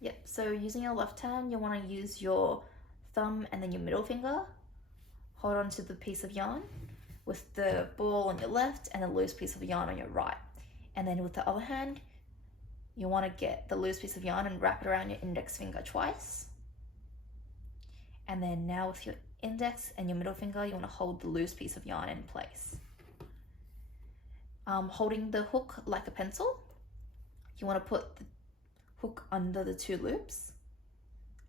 Yep, so using your left hand, you want to use your thumb and then your middle finger. Hold on to the piece of yarn with the ball on your left and a loose piece of yarn on your right. And then with the other hand, you want to get the loose piece of yarn and wrap it around your index finger twice. And then now with your index and your middle finger, you want to hold the loose piece of yarn in place. Holding the hook like a pencil, you want to put the hook under the 2 loops,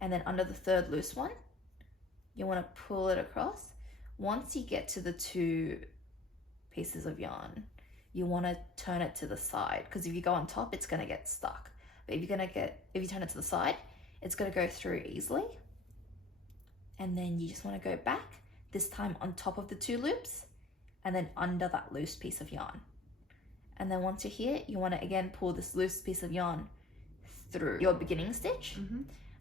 and then under the 3rd loose one, you want to pull it across. Once you get to the 2 pieces of yarn, you want to turn it to the side, because if you go on top, it's going to get stuck. But if you turn it to the side, it's going to go through easily. And then you just want to go back, this time on top of the 2 loops, and then under that loose piece of yarn. And then once you're here, you want to again pull this loose piece of yarn through your beginning stitch.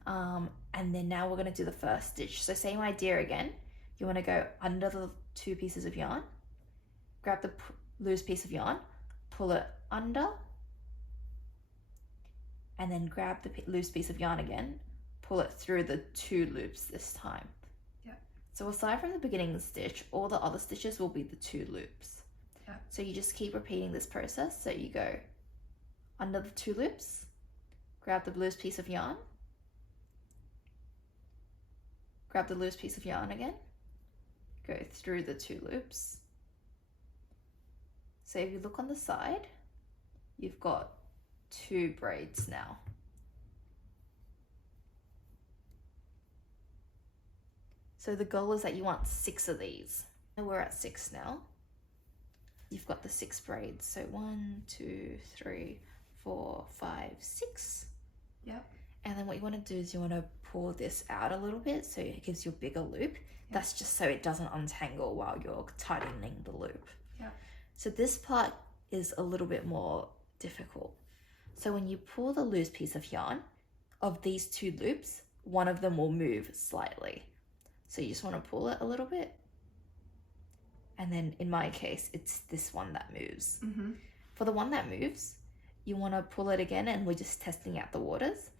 And then now we're going to do the first stitch. So same idea again. You want to go under the 2 pieces of yarn, grab the loose piece of yarn, pull it under, and then grab the loose piece of yarn again, pull it through the 2 loops this time. Yeah. So aside from the beginning stitch, all the other stitches will be the 2 loops. Yeah. So you just keep repeating this process. So you go under the 2 loops, grab the loose piece of yarn, grab the loose piece of yarn again, go through the 2 loops. So if you look on the side, you've got 2 braids now. So the goal is that you want 6 of these. And we're at 6 now. You've got the 6 braids. So 1, 2, 3, 4, 5, 6. Yep. And then what you want to do is you want to pull this out a little bit so it gives you a bigger loop. Yep. That's just so it doesn't untangle while you're tightening the loop. Yeah. So this part is a little bit more difficult. So when you pull the loose piece of yarn, of these 2 loops, one of them will move slightly. So you just want to pull it a little bit. And then in my case, it's this one that moves. For the one that moves, you want to pull it again, and we're just testing out the waters.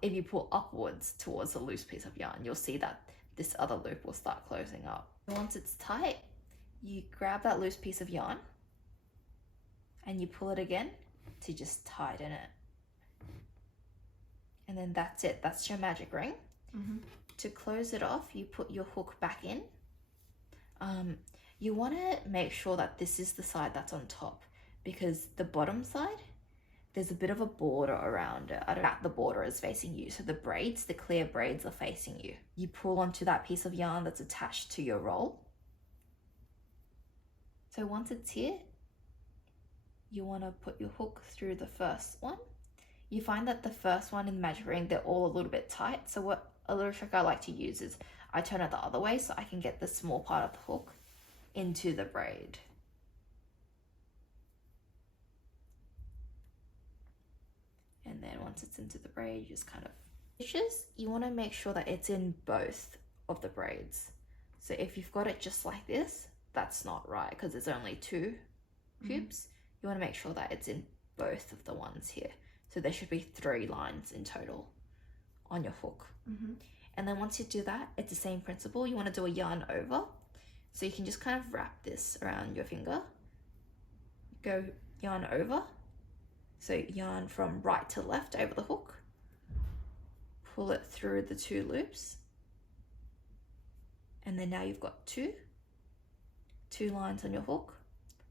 If you pull upwards towards the loose piece of yarn, you'll see that this other loop will start closing up. Once it's tight, you grab that loose piece of yarn and you pull it again to just tighten it. And then that's it. That's your magic ring. To close it off, you put your hook back in. You want to make sure that this is the side that's on top, because the bottom side, there's a bit of a border around it. The border is facing you. So the braids, the clear braids are facing you. You pull onto that piece of yarn that's attached to your roll. So once it's here, you want to put your hook through the first one. You find that the first one in the magic ring, they're all a little bit tight. So what a little trick I like to use is I turn it the other way so I can get the small part of the hook into the braid. And then once it's into the braid, you just kind of stitches. You want to make sure that it's in both of the braids. So if you've got it just like this, that's not right, because there's only 2 hoops. You want to make sure that it's in both of the ones here. So there should be 3 lines in total on your hook. And then once you do that, it's the same principle. You want to do a yarn over. So you can just kind of wrap this around your finger. Go yarn over. So yarn from right to left over the hook. Pull it through the 2 loops. And then now you've got 2 lines on your hook.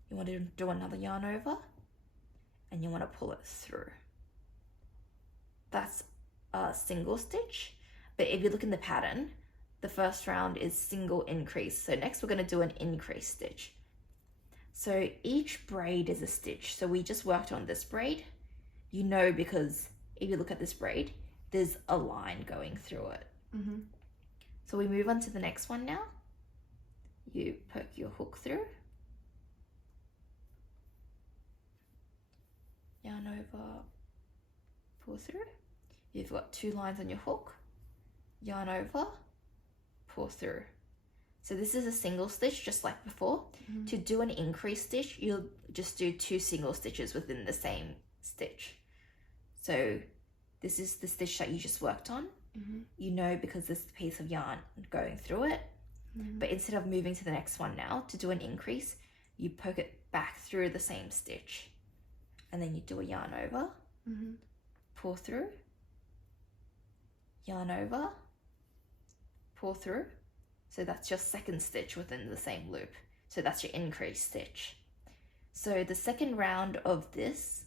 You want to do another yarn over, and you want to pull it through. That's a single stitch, but if you look in the pattern, the first round is single increase. So next we're going to do an increase stitch. So each braid is a stitch. So we just worked on this braid, you know, because if you look at this braid, there's a line going through it. So we move on to the next one now. You poke your hook through, yarn over, pull through. You've got 2 lines on your hook, yarn over, pull through. So this is a single stitch just like before. To do an increase stitch, you'll just do 2 single stitches within the same stitch. So this is the stitch that you just worked on. You know, because there's a piece of yarn going through it. But instead of moving to the next one now to do an increase, you poke it back through the same stitch, and then you do a yarn over, pull through, yarn over, pull through. So that's your second stitch within the same loop. So that's your increase stitch. So the second round of this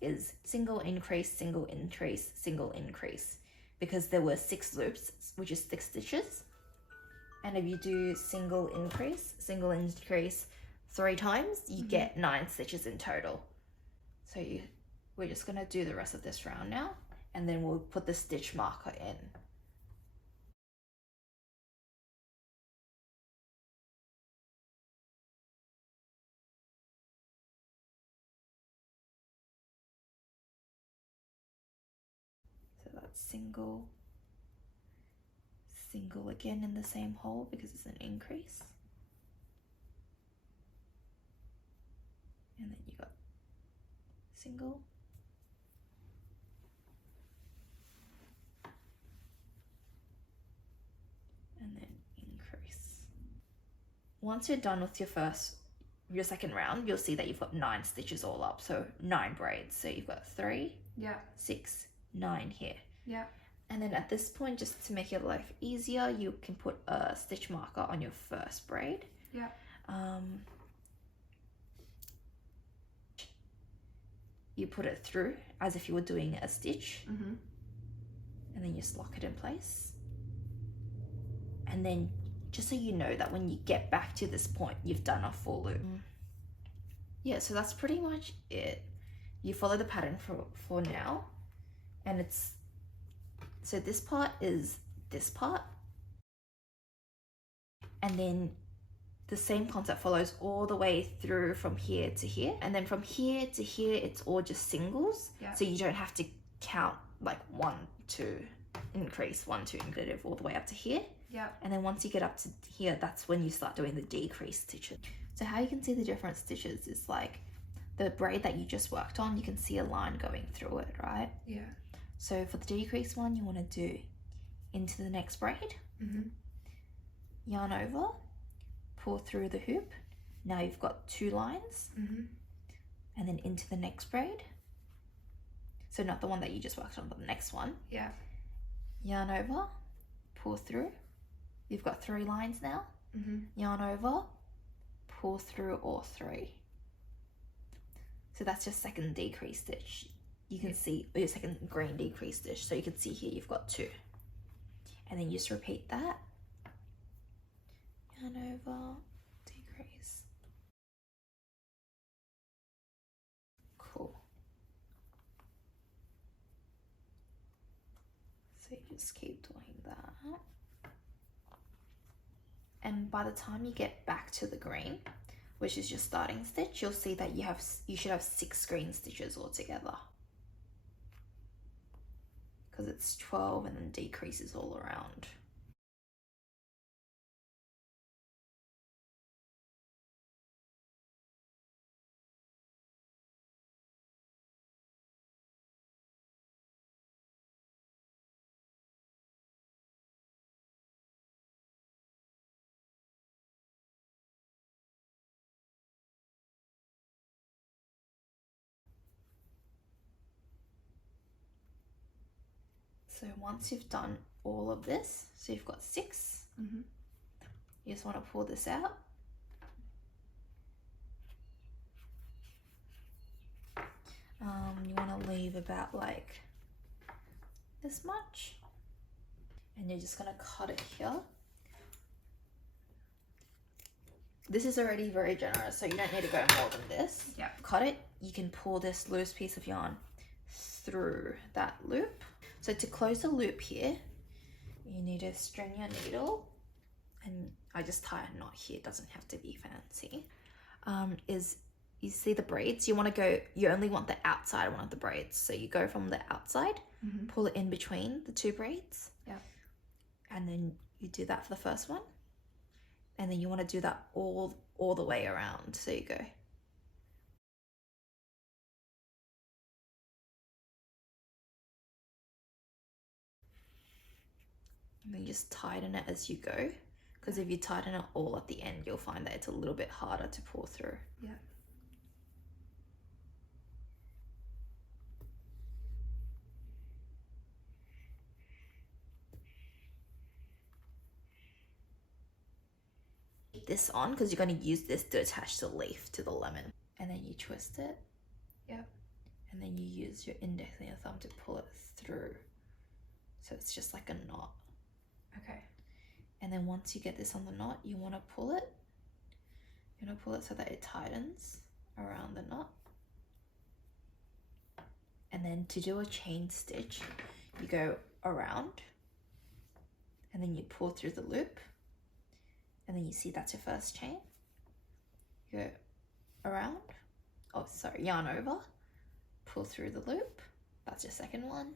is single increase, single increase, single increase, because there were 6 loops, which is 6 stitches. And if you do single increase 3 times, you get 9 stitches in total. So we're just gonna do the rest of this round now, and then we'll put the stitch marker in. So that's single, single again in the same hole because it's an increase. And then you got single, and then increase. Once you're done with your second round, you'll see that you've got 9 stitches all up, so 9 braids. So you've got 3, 6, 9 here. And then at this point, just to make your life easier, you can put a stitch marker on your first braid. You put it through as if you were doing a stitch, and then you just lock it in place. And then just so you know that when you get back to this point, you've done a full loop. Yeah, so that's pretty much it. You follow the pattern for now, and so this part is this part, and then the same concept follows all the way through from here to here, and then from here to here it's all just singles. So you don't have to count like 1, 2, increase, 1, 2, increase all the way up to here. And then once you get up to here, that's when you start doing the decrease stitches. So how you can see the different stitches is like the braid that you just worked on, you can see a line going through it, right? So for the decrease one, you want to do into the next braid, yarn over, pull through the hoop. Now you've got 2 lines, and then into the next braid. So not the one that you just worked on, but the next one. Yarn over, pull through. You've got 3 lines now. Yarn over, pull through all 3. So that's your second decrease stitch. You can see your second green decrease stitch. So you can see here you've got 2. And then you just repeat that. Yarn over, decrease. Cool. So you just keep doing that. And by the time you get back to the green, which is your starting stitch, you'll see that you should have 6 green stitches altogether, because it's 12 and then decreases all around. So once you've done all of this, so you've got 6, you just want to pull this out. You want to leave about like this much, and you're just going to cut it here. This is already very generous, so you don't need to go more than this. Cut it. You can pull this loose piece of yarn through that loop. So to close the loop here, you need to string your needle, and I just tie a knot here, it doesn't have to be fancy. You see the braids, you only want the outside one of the braids. So you go from the outside, pull it in between the 2 braids. And then you do that for the first one. And then you want to do that all the way around. So you go And then just tighten it as you go, because if you tighten it all at the end, you'll find that it's a little bit harder to pull through. Yeah. This on because you're going to use this to attach the leaf to the lemon, and then you twist it. Yeah. And then you use your index and your thumb to pull it through, so it's just like a knot. Okay. And then once you get this on the knot, you want to pull it. You want to pull it so that it tightens around the knot. And then to do a chain stitch, you go around and then you pull through the loop. And then you see that's your first chain. You go around, oh sorry, yarn over, pull through the loop, that's your second one.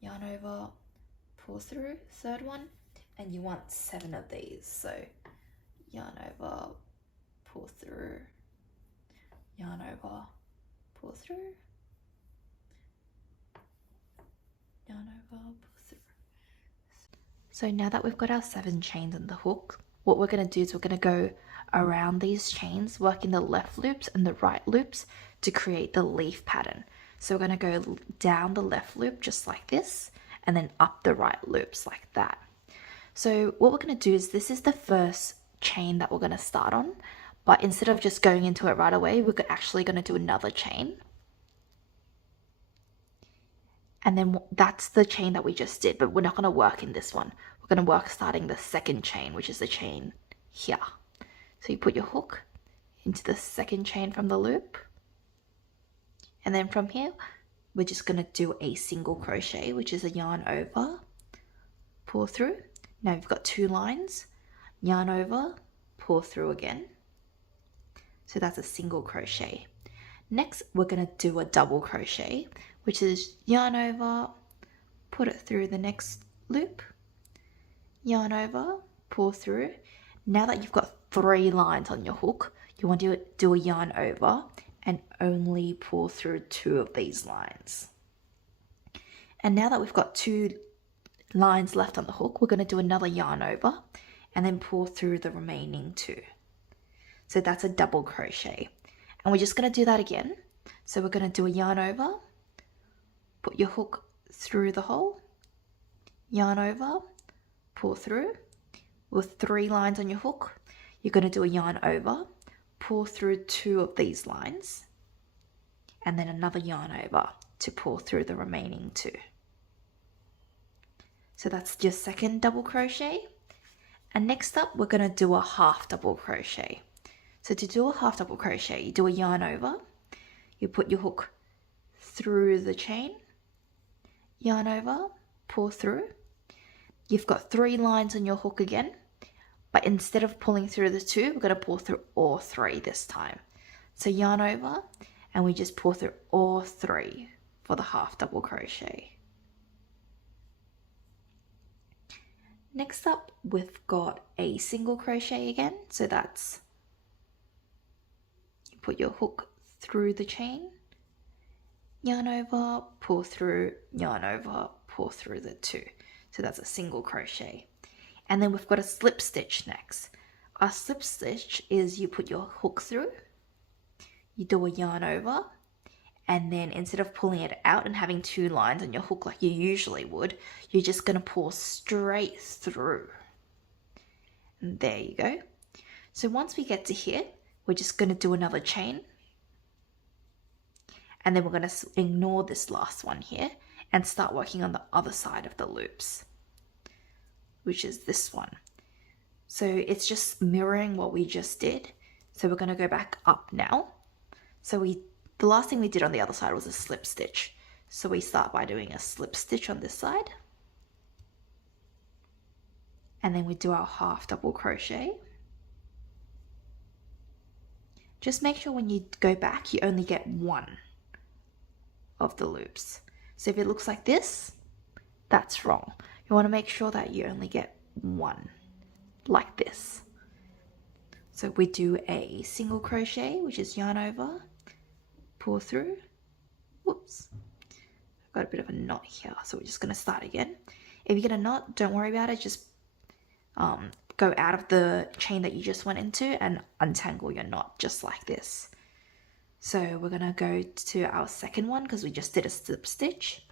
Yarn over, pull through, third one, and you want 7 of these. So yarn over, pull through, yarn over, pull through, yarn over, pull through. So now that we've got our 7 chains on the hook, what we're going to do is we're going to go around these chains, working the left loops and the right loops to create the leaf pattern. So we're going to go down the left loop just like this, and then up the right loops like that. So what we're going to do is, this is the first chain that we're going to start on, but instead of just going into it right away, we're actually going to do another chain. And then that's the chain that we just did, but we're not going to work in this one. We're going to work starting the second chain, which is the chain here. So you put your hook into the second chain from the loop. And then from here, we're just going to do a single crochet, which is a yarn over, pull through. Now you've got 2 lines, yarn over, pull through again. So that's a single crochet. Next, we're going to do a double crochet, which is yarn over, put it through the next loop, yarn over, pull through. Now that you've got 3 lines on your hook, you want to do a yarn over and only pull through 2 of these lines. And now that we've got 2 lines left on the hook, we're going to do another yarn over and then pull through the remaining 2. So that's a double crochet. And we're just going to do that again. So we're going to do a yarn over, put your hook through the hole, yarn over, pull through. With 3 lines on your hook, you're going to do a yarn over, pull through 2 of these lines, and then another yarn over to pull through the remaining 2. So that's your second double crochet. And next up, we're going to do a half double crochet. So to do a half double crochet, you do a yarn over, you put your hook through the chain, yarn over, pull through. You've got 3 lines on your hook again, but instead of pulling through the 2, we're going to pull through all 3 this time. So yarn over, and we just pull through all 3 for the half double crochet. Next up, we've got a single crochet again. So that's, you put your hook through the chain, yarn over, pull through, yarn over, pull through the 2. So that's a single crochet. And then we've got a slip stitch next. Our slip stitch is you put your hook through, you do a yarn over, and then instead of pulling it out and having 2 lines on your hook like you usually would, you're just going to pull straight through. And there you go. So once we get to here, we're just going to do another chain. And then we're going to ignore this last one here and start working on the other side of the loops, which is this one. So it's just mirroring what we just did. So we're going to go back up now. So the last thing we did on the other side was a slip stitch. So we start by doing a slip stitch on this side. And then we do our half double crochet. Just make sure when you go back, you only get 1 of the loops. So if it looks like this, that's wrong. You want to make sure that you only get 1, like this. So we do a single crochet, which is yarn over, pull through. Whoops, I've got a bit of a knot here, so we're just going to start again. If you get a knot, don't worry about it. Just go out of the chain that you just went into and untangle your knot just like this. So we're gonna go to our second one because we just did a slip stitch,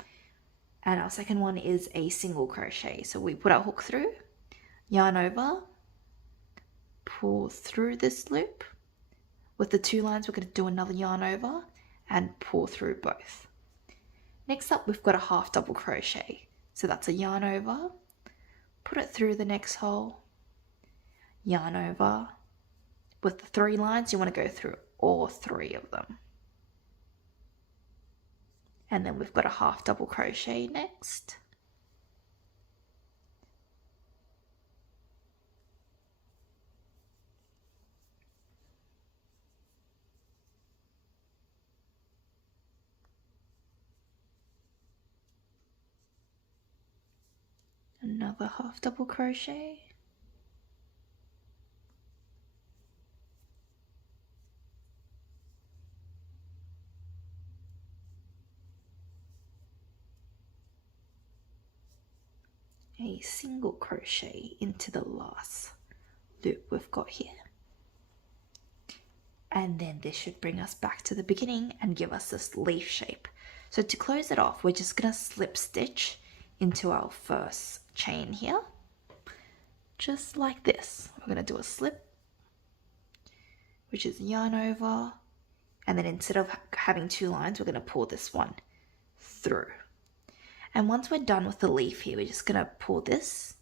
and our second one is a single crochet. So we put our hook through, yarn over, pull through this loop. With the 2 lines, we're going to do another yarn over and pull through both. Next up, we've got a half double crochet. So that's a yarn over, put it through the next hole, yarn over. With the 3 lines, you want to go through all 3 of them. And then we've got a half double crochet next. Another half double crochet. A single crochet into the last loop we've got here. And then this should bring us back to the beginning and give us this leaf shape. So to close it off, we're just going to slip stitch into our first chain here, just like this. We're going to do a slip, which is yarn over, and then instead of having 2 lines, we're going to pull this one through. And once we're done with the leaf here, we're just going to pull this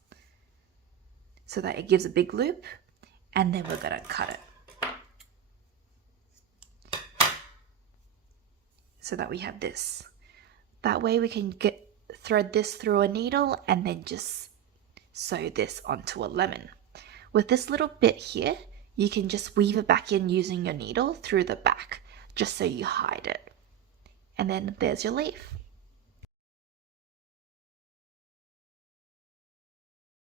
so that it gives a big loop, and then we're going to cut it so that we have this. That way we can thread this through a needle and then just sew this onto a lemon. With this little bit here, you can just weave it back in using your needle through the back, just so you hide it. And then there's your leaf.